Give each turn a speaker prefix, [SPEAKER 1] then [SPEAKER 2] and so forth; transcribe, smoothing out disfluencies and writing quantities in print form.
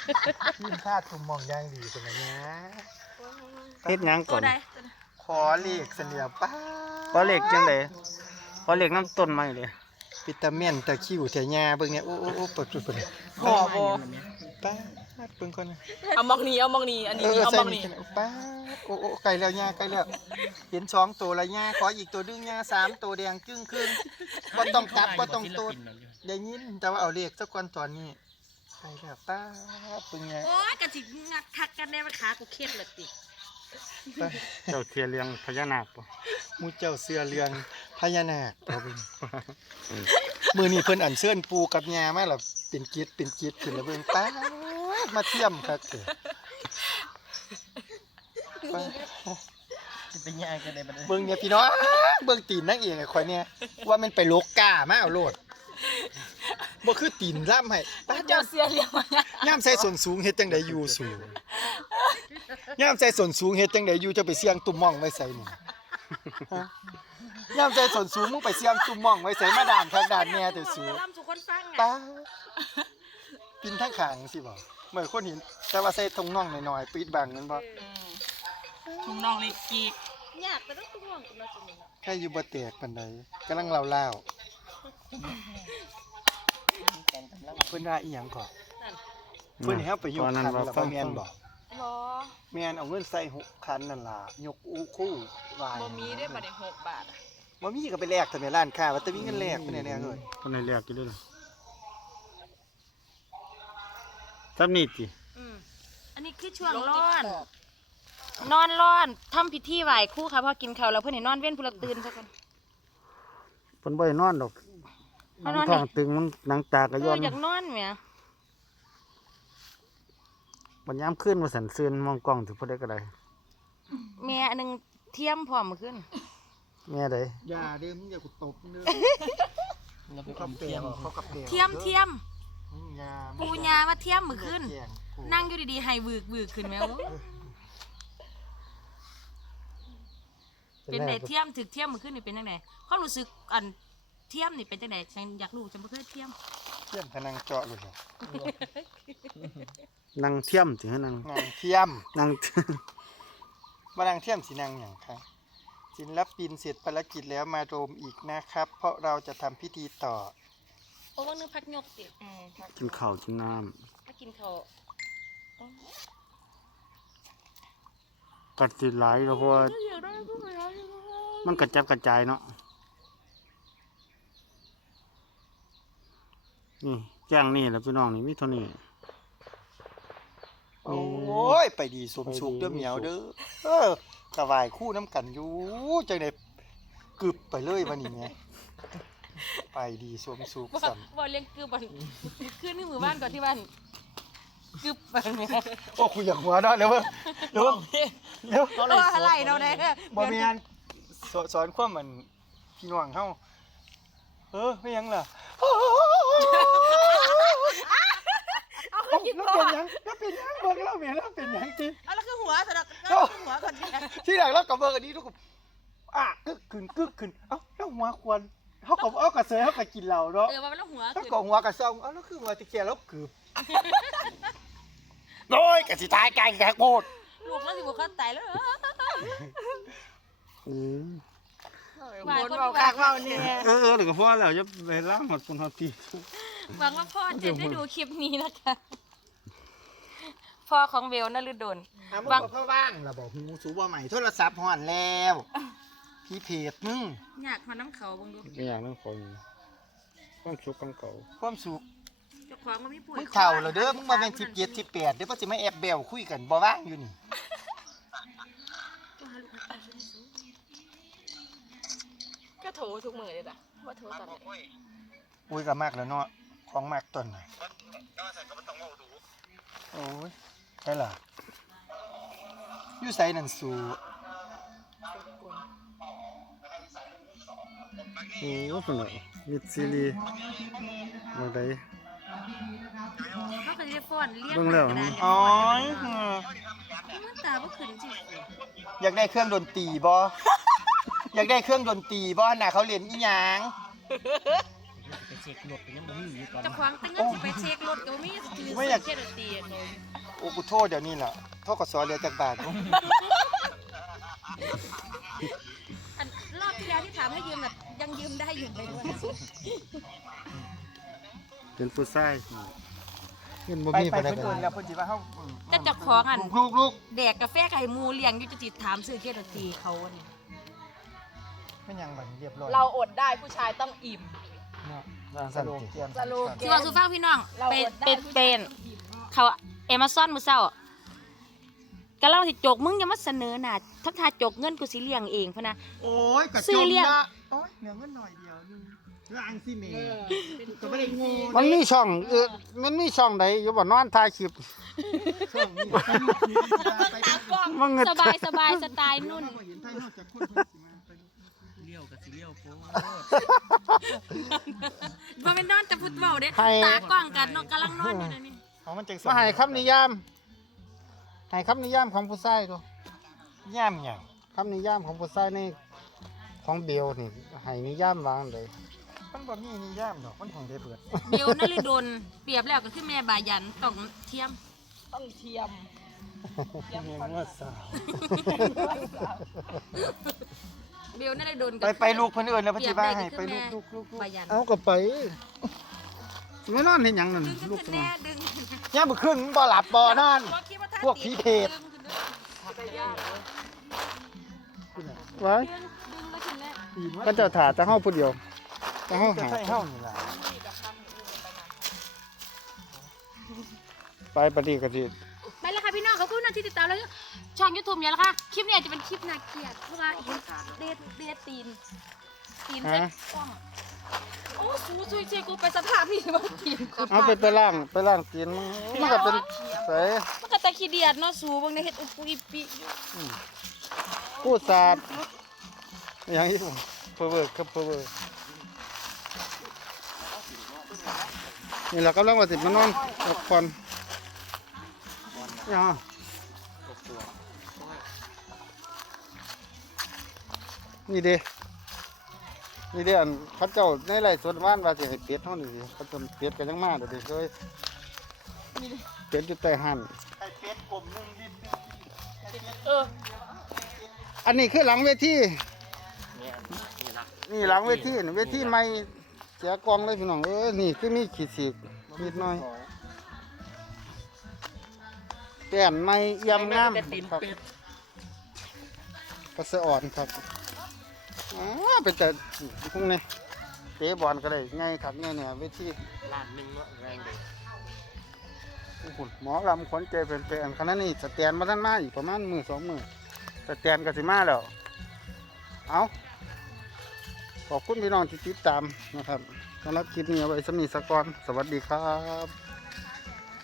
[SPEAKER 1] ทีมชาติทุ่มมองอย่างดีคนนี้นะ
[SPEAKER 2] เฮ็ดหยังก่อน
[SPEAKER 1] ขอเลขเสลียวป้า
[SPEAKER 2] ขอเลขจังได๋ขอเลขน้ำต้นไม้เลย
[SPEAKER 1] วิตามินตะคิวเทียเบิ่งเนี่ยโอ้เปิด
[SPEAKER 3] ขอบ่
[SPEAKER 1] ป้าเบิ่งก่อน
[SPEAKER 3] เอามองนี้อันนี้เอามองนี้
[SPEAKER 1] ป้าโอ้ไก่แล้วย่าไก่แล้วเห็น2ตัวแล้วย่าขออีกตัวนึงย่า3ตัวแดงจึ้งครึ่งบ่ต้องตับบ่ต้องโตดได้ยินแต่ว่าเอาเลขสักก่อนตอนนี้ไก่แล้วป้าเบิ่งเนี่ย
[SPEAKER 4] โอ้ยกะสิงักทักกันแน่ว่าขากูเคล็ดเลยติ
[SPEAKER 2] เจ้าเทียเลี้ยงพญานาคบ่
[SPEAKER 1] หมู่เจ้าเสื้อเรืองพญานาคเอาเบิ่งมื้อนี้เพิ่นอัญเชิญปู่กับย่ามาแล้วเป็นกิจขึ้นแล้วเบิ่งป้ามาเทียมคักเถอะป้า
[SPEAKER 3] เป็นยากกันได้บัดนี้
[SPEAKER 1] เบิ่งเนี่ยพี่น้องเบิ่งตีนนางเอกไอ้ข่อยเนี่ยว่ามันไปโลกกามาเอาโลดบ่คือตีนล่ำให้ป้า
[SPEAKER 3] เจ้าเสียเรียกมา
[SPEAKER 1] ย่ามใส่ส้นสูงเฮ็ดจังไดอยู่สูงย่ามใส่ส้นสูงเฮ็ดจังไดอยู่จะไปเสี่ยงตุ่มม่องไว้ใส่นี่ฮะย่ามใส่ส้นสูงมึงไปเสี่ยงตุ่มม่องไว้ใส่มาด่านคักด่านแน่แต่สูง
[SPEAKER 4] ลำสุคนฟัง
[SPEAKER 1] ป้าปินทั้งขางสิบ่เหมือนคนเห็นแต่ว่าใส่ทงน่องหน่อยๆปิดบังนั่นบ่
[SPEAKER 3] ทุ่งน้องเล็กกีก
[SPEAKER 4] ยากแต่ต้องตุ้งห่วงกันแล้วจังนี้
[SPEAKER 1] แค่อยู่บ่แตกปานใดกำลังเล่าๆเพิ่นว่าอีหยังก่อนเพิ่นให้เฮาไปยกคันแล้วบ่แม่นบ่
[SPEAKER 4] รอ
[SPEAKER 1] แม่นเอาเงินใส่6คันนั่นล่ะยกอู้คู่วาย
[SPEAKER 3] บ่มีได้บัดนี้6 บาท
[SPEAKER 1] บ่มีก็ไปแลกแต่ในร้านค้าว่าแต่มีเงินแลกเพิ่นแน่ๆเอ้ย
[SPEAKER 2] คนให้เรียกอยู่เด้อซับนี่ติ
[SPEAKER 4] อันนี้คือช่วงร้อน นอนร้อนทำพิธีไหว้ครู่ค่ะพอกินข้าวแล้วเพิ่นให้นอนเว้นผู้ละตื่นซะก่อน
[SPEAKER 2] เพิ่นบ่ได้นอนดอก
[SPEAKER 4] เอานอนดิ
[SPEAKER 2] ท้องตึงมันหนังตากระย้อน
[SPEAKER 4] อยากนอนแหม
[SPEAKER 2] บัดยามคืนบ่สั่นซื่นมองกล้องถือผู้ใดก็ได้
[SPEAKER 4] แม่อันนึงเทียมพร้อมมื้อคืน
[SPEAKER 2] แม่ใด
[SPEAKER 1] อย่าเด้อมึงอย่ากูตบเด้อเขากับเตียงเขากับเตียง
[SPEAKER 4] เทียม
[SPEAKER 1] อย่า
[SPEAKER 4] ปูยามาเทียมมื้อคืน
[SPEAKER 1] แกล้งกู
[SPEAKER 4] นั่งอยู่ดีๆให้วืกขึ้นแม่โอ้เป็นไดเทียมถึกเทียมมื้อคืนนี่เป็นจังไดความรู้สึกอันเทียมนี่เป็นจังไดฉันอยากรู้ฉันบ่เคยเทียม
[SPEAKER 1] เทียมพนังเจาะเลยเหรอ
[SPEAKER 2] นั่งเทียมสิให้นั่ง
[SPEAKER 1] นางเทียม
[SPEAKER 2] นั่ง
[SPEAKER 1] มานางเทียมสินางอย่างคะศิลปินเสร็จภารกิจแล้วมาโรมอีกนะครับ เพราะเราจะทำพิธีต่อ
[SPEAKER 4] โอ้ว่านึงพักยกติ
[SPEAKER 2] กินข้าวกินน้ำ
[SPEAKER 4] มากินข้าว
[SPEAKER 2] กัดสิหลายเพราะว่ามันกระจัดกระจายเนาะนี่แจ้งนี่แหละพี่น้องนี่มีเท่านี้
[SPEAKER 1] โอ้ย ไปดีสมสุขเด้อเหมียวเด้อกระวายคู่น้ำกันอยู่จังได๋กึบไปเลยวันนี้ไงไปดีสมสุขสัม
[SPEAKER 4] บ่เลี้ยงคือบ่ขึ้นที่หมู่บ้านก่อนที่บ้านกึบไปแม่
[SPEAKER 1] โอ้คุยอยากหัวเนาะเร็วเร็วเร็ว
[SPEAKER 4] อะไรเราได้
[SPEAKER 1] บ่แม่นสอนความมันพี่น้องเฮาไม่ยังล่ะ
[SPEAKER 4] เอาขึ้นกิน
[SPEAKER 1] แล้ว
[SPEAKER 4] บ่
[SPEAKER 1] เป็นหยังแล้วเป็นหยังเบิ่งแล้วแม่แล้วเป็นหยังจริง
[SPEAKER 4] เอาแล้วคือหัวสะดอกหัวก่อนเนี่ย
[SPEAKER 1] ที่หลังเราก็เบิ่งอันนี้ทุกคนกึกขึ้นเอ้าแล้วหัวควรเฮาก็เอากระเซยเฮาก็กินเหล้าเนาะ
[SPEAKER 4] ว่ามันแล้วหัว
[SPEAKER 1] แล้ว
[SPEAKER 4] ขึ้น
[SPEAKER 1] ก็หัวกระซองเอ้าแล้วคือหัวตะเกียบแล้วกืบโอ้ยกะสิตายไกลแกโพด
[SPEAKER 4] ลูกแล้วสิบ่เข้าใจแล้ว
[SPEAKER 2] อืม
[SPEAKER 4] หวานคนว่าเว้าเนี่ย
[SPEAKER 2] เดี๋ยวก็พอแล้วจะไปล้างหมดคนเฮาตี
[SPEAKER 4] หวังว่าพ่อจะได้ดูคลิปนี้นะคะพ่อของเวลนฤดล
[SPEAKER 1] มึงบอกพ่อว่างล่ะบอกหูสูบ่ใหม่โทรศัพท์ฮ้อนแล้วพี่เพจมึง
[SPEAKER 4] อยากมาน้ำเขาบังดู
[SPEAKER 2] ไม่อย่างนั้นคนต้องชุกกันเก่า
[SPEAKER 1] ความสุข
[SPEAKER 4] เจ้าของมันไม่ป่วย
[SPEAKER 1] มึงเฒ่าแล้วเด้อมึงมาเป็น17 18เดี๋ยวก็สิมาแอบแบวคุยกันบ่ว่างอยู่นี่
[SPEAKER 3] ก็โทรทุกมื้อเลยจ้ะว่าโทรตอนไหน
[SPEAKER 1] อุ้ยก็มากแล้วเนาะของมากต้นน่ะโอ้ยได้ล่ะอยู่ไสนั่นสู่
[SPEAKER 2] โอ้เป็นไรมิดซีรีส์มาได้
[SPEAKER 4] เขาเคยได้ฟ้อนเรียก
[SPEAKER 2] เบิ่งแล้ว
[SPEAKER 1] อ๋อ
[SPEAKER 4] มันตาบ่ขึ้นจริง
[SPEAKER 1] อยากได้เครื่องดนตรีบ่ อยากได้เครื่องดนตรีบ่น่ะเขาเล่นอีหยัง
[SPEAKER 5] เช็ครถยังบ่มีอยู่ตอน
[SPEAKER 4] เจะ
[SPEAKER 5] นี้
[SPEAKER 4] ควางตั้งเงินสิไปเช็ครถก็บ่มีถือ
[SPEAKER 1] ไม่
[SPEAKER 4] เสื้
[SPEAKER 1] อยา
[SPEAKER 4] อก เครื่องดนตรีเขา
[SPEAKER 1] โอ้กูโทษเดี๋ยวนี้ล่ะโทษกสเหลือจากบาท
[SPEAKER 4] อันรอบที่แล้วที่ถามให้ยืมน่ะยังยืมได้อยู่เลยด้วย
[SPEAKER 2] เป็นผู้ชายเงินบ่
[SPEAKER 1] ไป
[SPEAKER 2] มี
[SPEAKER 1] ไป
[SPEAKER 2] ปานใด
[SPEAKER 1] เพิ่นเอิ้นแล้วเพิ่นสิว่าเฮา
[SPEAKER 4] ก็เจะควางอัน
[SPEAKER 1] ลูก
[SPEAKER 4] แดกกาแฟไข่มูเลี้ยงอยู่จะติดถามซื้อเครื่องดนตรีเขาอันนี้
[SPEAKER 1] ไม่ยังบัดนี้เรียบร้อย
[SPEAKER 3] เราอดได้ผู้ชายต้องอิ่ม
[SPEAKER 1] เนาะ
[SPEAKER 2] วาง
[SPEAKER 1] ส
[SPEAKER 2] สั่น
[SPEAKER 1] โล
[SPEAKER 2] ติ
[SPEAKER 1] เกียน
[SPEAKER 3] สโลแก
[SPEAKER 4] สิว่าสู่ฟังพี่น้อง
[SPEAKER 3] เรา
[SPEAKER 4] เป็น
[SPEAKER 3] อดได้
[SPEAKER 4] เป็น
[SPEAKER 3] ผู้ชาย
[SPEAKER 4] เป็นเขาAmazon มื้อเช้าก็เล่าสิจกมึงอย่ามาเสนอหน้าทักทาจกเงินกูสิเลี้ยงเองพุ่นนะ
[SPEAKER 1] โอ้ยกระ
[SPEAKER 4] ซื้
[SPEAKER 1] จ
[SPEAKER 4] อ
[SPEAKER 1] ม
[SPEAKER 4] เรียก
[SPEAKER 1] ละโอ้ยเหลือเงินหน่อยเดียวนึงล้างสิแม่ก็บ่ได้งู
[SPEAKER 2] มันมีช่องมันมีช่องใดอยู่บ่นอนถ่ายคลิป
[SPEAKER 1] ช่วงนี้ไป
[SPEAKER 3] ตากล้อง
[SPEAKER 2] มันเงิด
[SPEAKER 4] สบายสบายสไตล์นุ่น
[SPEAKER 1] เห็นไทยนอกจากคนเพิ่นสิมาไปดู
[SPEAKER 5] เลี้ยวกับสิเลี้ยวโพด
[SPEAKER 4] บ่แม่นนอนแต่ฟุตเว้าเด้ตากล้องกันเนาะกำลังนอนอยู่เดี๋ยวนี้
[SPEAKER 1] เอามันจัง
[SPEAKER 2] มาให้คำนิยามให้คำนิยามของผู้ชายดู
[SPEAKER 1] ย่ามหยัง
[SPEAKER 2] คำนิยามของผู้ชายในของเบลนี่ให้นิยามวางเลย
[SPEAKER 1] มันบ่มีนิย่ามดอกมันของได้เบิด
[SPEAKER 4] เบลนฤดลเปรียบแล้วก็คือแม่บายันต้องเทียม
[SPEAKER 3] ต้องเทียม
[SPEAKER 1] เมียงว่าสาว
[SPEAKER 4] เบลนฤดล
[SPEAKER 1] ไปลูกเพิ่นเอิ้นแล้วเพิ่นสิว่าให้ไปลูก
[SPEAKER 4] บายัน
[SPEAKER 2] เอาก็ไปไม่นอนเห็นหยังนั่น
[SPEAKER 4] ดึงขึ้น
[SPEAKER 2] ลูก
[SPEAKER 4] ขึ้น
[SPEAKER 2] มา
[SPEAKER 4] แน่ดึง
[SPEAKER 1] ย่ามมื้อคืนบ่หลับบ่นอน พวกผีเพศ
[SPEAKER 2] ไว้
[SPEAKER 4] ดึงมาขึ้นแล้ว
[SPEAKER 2] ก็เจะถ่าจะเฮาผู้เดียวจะเฮา
[SPEAKER 1] จะ
[SPEAKER 2] หา
[SPEAKER 1] ใช่เฮานี่ล่ะ
[SPEAKER 2] ไปปฏิกติ
[SPEAKER 4] ไปแล้วค่ะพี่น้องขอบคุณนะที่ติดตามแล้วช่อง YouTube เนี่ยแหละค่ะคลิปนี้อาจจะเป็นคลิปน่าเกลียดเพราะว่าเห็นเดทตีนใส่กล้องโอ้สูซุยเจกูไปสภาพพี่บ่ตีน
[SPEAKER 2] เอาไปล่างตีนมันก็เป็นใส
[SPEAKER 4] มันก็ตะขี้เดียดเนาะสูบางในเฮ็ดอุปุอิปิอยู่
[SPEAKER 2] ผู้ศาสตร์อย่างนี้เพอเวอร์ครับเพอเวอร์นี่แหละกำลังว่าสิมานอนพักผ่อนยังนี่เด้อันเขาเจ้าในไร่สวนว่านว่าสิให้เป็ดเฮานี่สิเขาจนเป็ดก็ยังมาเดี๋ยวนี้เคยเป็ดอยู่ใต้หัน
[SPEAKER 1] ไอ้เป็ดกลมนึงนิด
[SPEAKER 2] อันนี้คือหลังเวทีนี่หลังเวทีนี่เวทีใหม่เสียกองเลยพี่น้องนี่คือมีขีดสีกนิดหน่อยแป้นใหม่เอี่ยมงามครับก็สะอ่อนครับเป็นแต่พวกนี้เตะบอลก็ได้ง่ายครับเนี่ยเวที
[SPEAKER 5] ล้านหนึงเนาะแรงเด้
[SPEAKER 2] หมอลำขนใจเป็นขณะนี้สแตนมาท่านมาอีกประมาณมือสองมือสแตนก็สิมาแล้วเอาขอบคุณพี่น้องที่ติดตามนะครับสำหรับคลิปนี้เอาไว้สำนีสกอนสวัสดีครับ